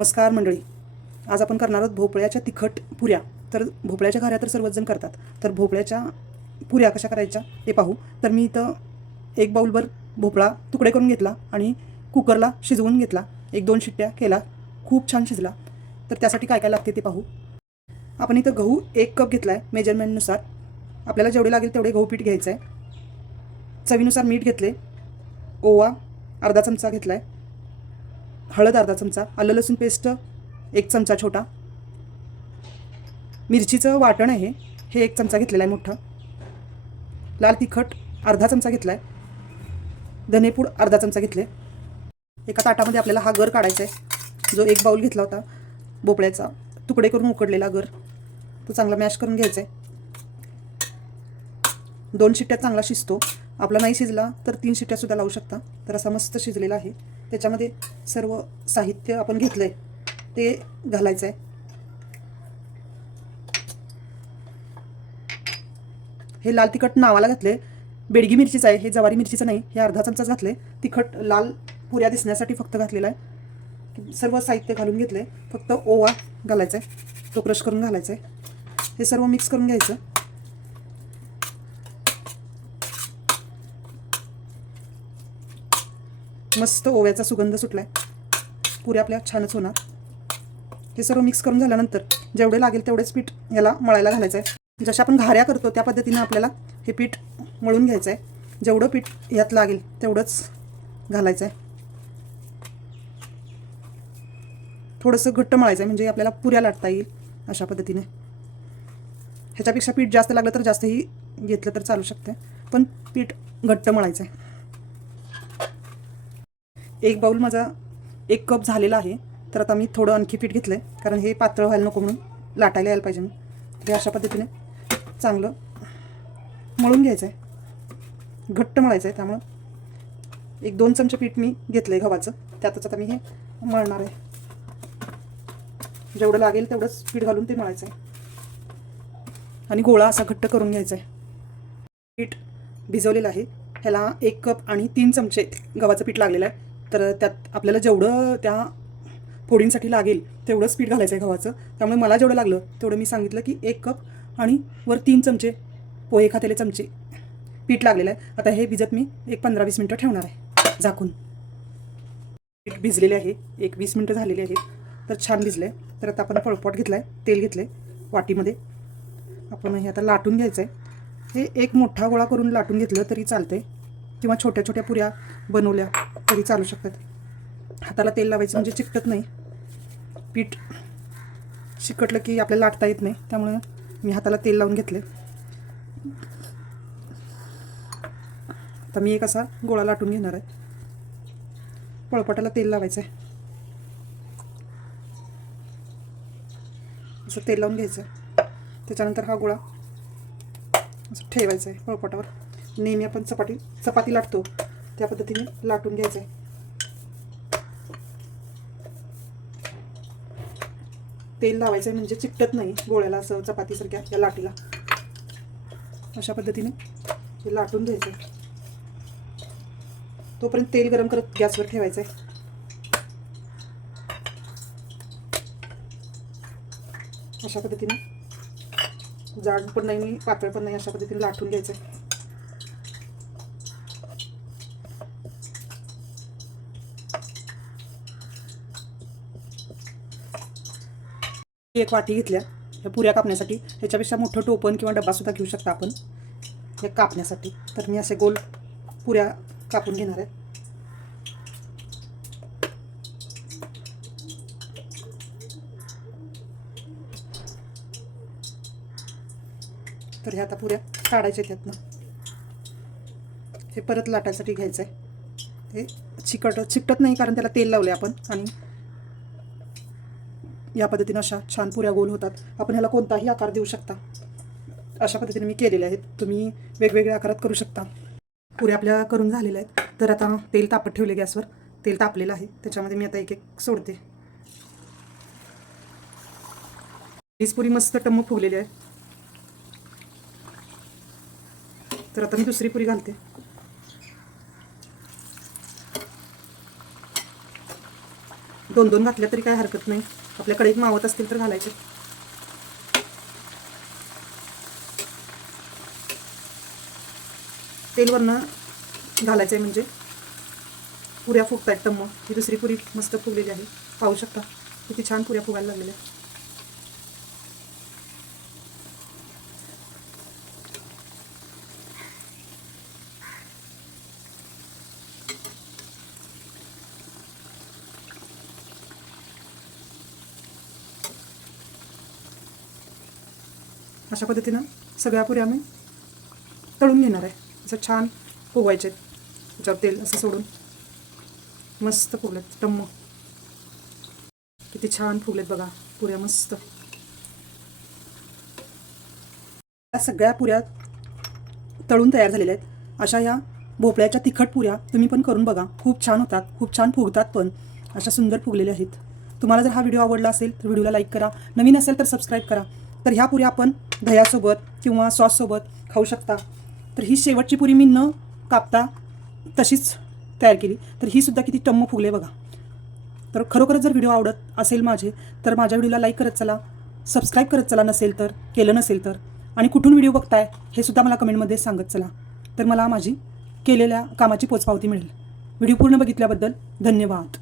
नमस्कार मंडळी. आज आपण करणार आहोत भोपळ्याच्या तिखट पुऱ्या. तर भोपळ्याच्या घऱ्या तर सर्वचजण करतात. तर भोपळ्याच्या पुऱ्या कशा करायच्या ते पाहू. तर मी इथं एक बाऊलभर भोपळा तुकडे करून घेतला आणि कुकरला शिजवून घेतला. एक दोन शिट्ट्या केला. खूप छान शिजला. तर त्यासाठी काय काय लागते ते पाहू. आपण इथं गहू एक कप घेतला आहे मेजरमेंटनुसार. आपल्याला जेवढे लागेल तेवढे गहू पीठ घ्यायचं आहे चवीनुसार मीठ घेतले ओवा अर्धा चमचा घेतला आहे हळद अर्धा चमचा आलं लसूण पेस्ट एक चमचा छोटा. मिरचीचं वाटण आहे हे एक चमचा घेतलेला आहे मोठं. लाल तिखट अर्धा चमचा घेतला आहे धनेपूड अर्धा चमचा घेतले. एका ताटामध्ये आपल्याला हा गर काढायचा आहे. जो एक बाऊल घेतला होता भोपळ्याचा. तुकडे करून उकडलेला गर. तो चांगला मॅश करून घ्यायचा आहे. दोन शिट्ट्या चांगला शिजतो. आपला नाही शिजला तर तीन शिट्ट्यासुद्धा लावू शकता. तर असा मस्त शिजलेला आहे. त्याच्यामध्ये सर्व साहित्य आपण घेतलं आहे ते घालायचं आहे हे लाल तिखट नावाला घातले बेडगी मिरचीचं आहे हे जवारी मिरचीचं नाही हे अर्धा चमचाच घातले तिखट लाल पुऱ्या दिसण्यासाठी फक्त घातलेला आहे. सर्व साहित्य घालून घेतले फक्त ओवा घालायचा आहे तो क्रश करून घालायचा आहे हे सर्व मिक्स करून घ्यायचं. मस्त ओव्याचा सुगंध सुटलाय. पुऱ्या आपल्या छानच होणार. हे सर्व मिक्स करून झाल्यानंतर जेवढे लागेल तेवढेच पीठ याला मळायला घालायचं आहे जशा आपण घाऱ्या करतो त्या पद्धतीनं आपल्याला हे पीठ मळून घ्यायचं आहे जेवढं पीठ यात लागेल तेवढंच घालायचं आहे थोडंसं घट्ट मळायचं आहे म्हणजे आपल्याला पुऱ्या लाटता येईल अशा पद्धतीने. ह्याच्यापेक्षा पीठ जास्त लागलं तर जास्तही घेतलं तर चालू शकते पण पीठ घट्ट मळायचं आहे एक बाऊल माझा एक कप झालेला आहे. तर आता मी थोडं आणखी पीठ घेतलं आहे कारण हे पातळ व्हायला नको म्हणून लाटायला यायला पाहिजे म्हणून. ते अशा पद्धतीने चांगलं मळून घ्यायचं आहे घट्ट मळायचं आहे त्यामुळं. एक दोन चमचे पीठ मी घेतलं आहे गव्हाचं. त्यातच आता मी हे मळणार आहे. जेवढं लागेल तेवढंच पीठ घालून ते मळायचं आहे आणि गोळा असा घट्ट करून घ्यायचा आहे पीठ भिजवलेलं आहे. ह्याला एक कप आणि तीन चमचे गव्हाचं पीठ लागलेलं आहे. तर त्यात आपल्याला जेवढं त्या फोडींसाठी लागेल तेवढं स्पीड घालायचं आहे गव्हाचं. त्यामुळे मला जेवढं लागलं तेवढं मी सांगितलं की एक कप आणि वर तीन चमचे पोहे खातेले चमचे पीठ लागलेलं आहे. आता हे भिजत मी एक पंधरा वीस मिनटं ठेवणार आहे झाकून. पीठ भिजलेले आहे एक वीस मिनटं झालेली आहेत तर छान भिजलं आहे तर आता आपण पळपॉट घेतला आहे तेल घेतलं आहे वाटीमध्ये. आपण हे आता लाटून घ्यायचं आहे हे एक मोठा गोळा करून लाटून घेतलं तरी चालतं आहे किंवा छोट्या छोट्या पुऱ्या बनवल्या. तरी चालू शकतात. हाताला तेल लावायचं म्हणजे चिकटत नाही. पीठ चिकटलं की आपल्याला लाटता येत नाही. त्यामुळे मी हाताला तेल लावून घेतले. आता मी एक असा गोळा लाटून घेणार आहे. पळपटाला तेल लावायचं आहे असं तेल लावून घ्यायचं. त्याच्यानंतर हा गोळा असं ठेवायचा आहे पळपटावर. नेहमी आपण चपाती चपाती लाटतो. त्या पद्धतीने लाटून घ्यायचं आहे तेल लावायचं आहे म्हणजे चिकटत नाही गोळ्याला असं चपातीसारख्या या लाटीला. अशा पद्धतीने हे लाटून घ्यायचं आहे तोपर्यंत तेल गरम करत गॅसवर ठेवायचं आहे अशा पद्धतीने जाड पण नाही पातळ पण नाही अशा पद्धतीने लाटून घ्यायचं आहे एक वाटी घेतल्या या पुऱ्या कापण्यासाठी ह्याच्यापेक्षा मोठं टोपण किंवा डब्बासुद्धा घेऊ शकता आपण. हे कापण्यासाठी. तर मी असे गोल पुऱ्या कापून घेणार आहे. तर ह्या आता पुऱ्या काढायच्या त्यातनं हे परत लाटायसाठी घ्यायचं आहे ते चिकट चिकटत नाही कारण त्याला तेल लावले आपण आणि या पद्धतीनं अशा छान पुऱ्या गोल होतात. आपण ह्याला कोणताही आकार देऊ शकता. अशा पद्धतीने मी केलेले आहेत. तुम्ही वेगवेगळ्या आकारात करू शकता. पुऱ्या आपल्या करून झालेल्या आहेत. तर आता तेल तापत ठेवले गॅसवर. तेल तापलेलं आहे. त्याच्यामध्ये मी आता एक एक सोडते. हीच पुरी मस्त टम्म फुगलेली आहे. तर आता मी दुसरी पुरी घालते. दोन दोन घातल्या तरी काय हरकत नाही. आपल्याकडे एक मावत असतील तर घालायचे. तेलवरनं घालायचं आहे म्हणजे. पुऱ्या फुगतायत टम्म ही दुसरी पुरी मस्त फुगलेली आहे. पाहू शकता. किती छान पुऱ्या फुगायला लागलेल्या अशा पद्धतीनं सगळ्या पुऱ्या आम्ही तळून घेणार आहे. असं छान फुगवायचे त्याच्यावर तेल असं सोडून मस्त फुगलेत. टम्म. किती छान फुगलेत बघा. पुऱ्या मस्त. या सगळ्या पुऱ्या तळून तयार झालेल्या आहेत. अशा या भोपळ्याच्या तिखट पुऱ्या तुम्ही पण करून बघा. खूप छान होतात. खूप छान फुगतात पण. अशा सुंदर फुगलेल्या आहेत. तुम्हाला जर हा व्हिडिओ आवडला असेल तर व्हिडिओला लाईक करा. नवीन असेल तर सबस्क्राईब करा. तर ह्या पुऱ्या आपण दह्यासोबत किंवा सॉससोबत खाऊ शकता. तर ही शेवटची पुरी मी न कापता तशीच तयार केली. तर ही सुद्धा किती टम्म फुगले बघा. तर खरोखरच जर व्हिडिओ आवडत असेल माझे तर माझ्या व्हिडिओला लाईक करत चला. सबस्क्राईब करत चला नसेल तर केलं नसेल तर. आणि कुठून व्हिडिओ बघताय हे सुद्धा मला कमेंटमध्ये सांगत चला. तर मला माझी केलेल्या कामाची पोचपावती मिळेल. व्हिडिओ पूर्ण बघितल्याबद्दल धन्यवाद.